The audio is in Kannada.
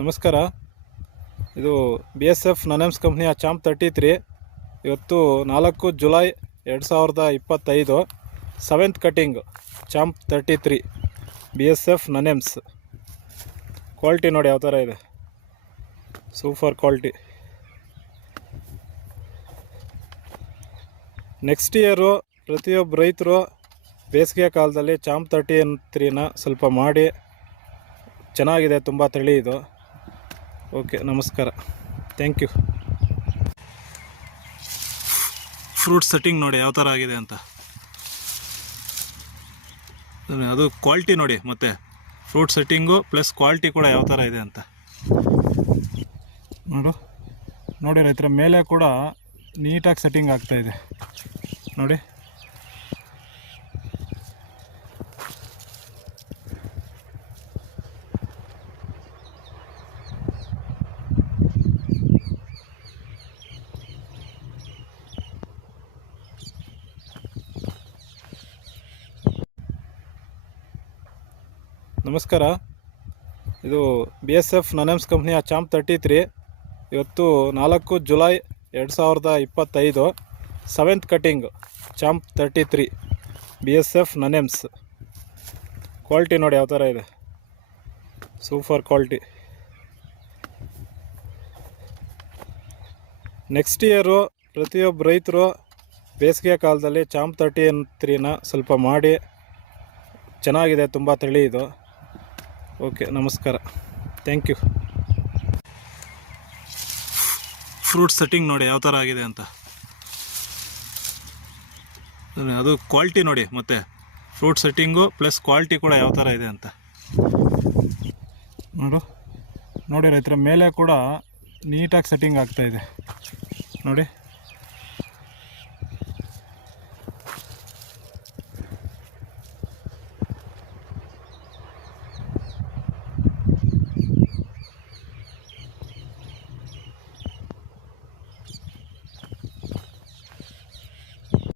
ನಮಸ್ಕಾರ. ಇದು BSF ನನೆಮ್ಸ್ ಕಂಪ್ನಿಯ ಚಾಂಪ್ 33. ಇವತ್ತು 4 July 2025 7th cutting champ 33 BSF ನನೆಮ್ಸ್. ಕ್ವಾಲಿಟಿ ನೋಡಿ ಯಾವ ಥರ ಇದೆ, ಸೂಪರ್ ಕ್ವಾಲಿಟಿ. ನೆಕ್ಸ್ಟ್ ಇಯರು ಪ್ರತಿಯೊಬ್ಬ ರೈತರು ಬೇಸಿಗೆ ಕಾಲದಲ್ಲಿ ಚಾಂಪ್ 33ನ ಸ್ವಲ್ಪ ಮಾಡಿ, ಚೆನ್ನಾಗಿದೆ, ತುಂಬ ತಳಿ ಇದು. ಓಕೆ, ನಮಸ್ಕಾರ, ಥ್ಯಾಂಕ್ ಯು. ಫ್ರೂಟ್ ಸೆಟ್ಟಿಂಗ್ ನೋಡಿ ಯಾವ ಥರ ಆಗಿದೆ ಅಂತ, ಅದು ಕ್ವಾಲಿಟಿ ನೋಡಿ, ಮತ್ತು ಫ್ರೂಟ್ ಸೆಟ್ಟಿಂಗು ಪ್ಲಸ್ ಕ್ವಾಲಿಟಿ ಕೂಡ ಯಾವ ಥರ ಇದೆ ಅಂತ ನೋಡಿ ರೈತರ ಮೇಲೆ ಕೂಡ ನೀಟಾಗಿ ಸೆಟ್ಟಿಂಗ್ ಆಗ್ತಾಯಿದೆ ನೋಡಿ. ನಮಸ್ಕಾರ. ಇದು BSF ನನೆಮ್ಸ್ ಕಂಪ್ನಿಯ ಚಾಂಪ್ 33. ಇವತ್ತು 4 July 2025 7th cutting champ 33 BSF ನನೆಮ್ಸ್. ಕ್ವಾಲಿಟಿ ನೋಡಿ ಯಾವ ಥರ ಇದೆ, ಸೂಪರ್ ಕ್ವಾಲಿಟಿ. ನೆಕ್ಸ್ಟ್ ಇಯರು ಪ್ರತಿಯೊಬ್ಬ ರೈತರು ಬೇಸಿಗೆ ಕಾಲದಲ್ಲಿ ಚಾಂಪ್ 33ನ ಸ್ವಲ್ಪ ಮಾಡಿ, ಚೆನ್ನಾಗಿದೆ, ತುಂಬ ತಳಿ ಇದು. ಓಕೆ, ನಮಸ್ಕಾರ, ಥ್ಯಾಂಕ್ ಯು. ಫ್ರೂಟ್ ಸೆಟ್ಟಿಂಗ್ ನೋಡಿ ಯಾವ ಥರ ಆಗಿದೆ ಅಂತ, ಅದು ಕ್ವಾಲಿಟಿ ನೋಡಿ, ಮತ್ತು ಫ್ರೂಟ್ ಸೆಟ್ಟಿಂಗು ಪ್ಲಸ್ ಕ್ವಾಲಿಟಿ ಕೂಡ ಯಾವ ಥರ ಇದೆ ಅಂತ ನೋಡಿ ರೈತರ ಮೇಲೆ ಕೂಡ ನೀಟಾಗಿ ಸೆಟ್ಟಿಂಗ್ ಆಗ್ತಾಯಿದೆ ನೋಡಿ.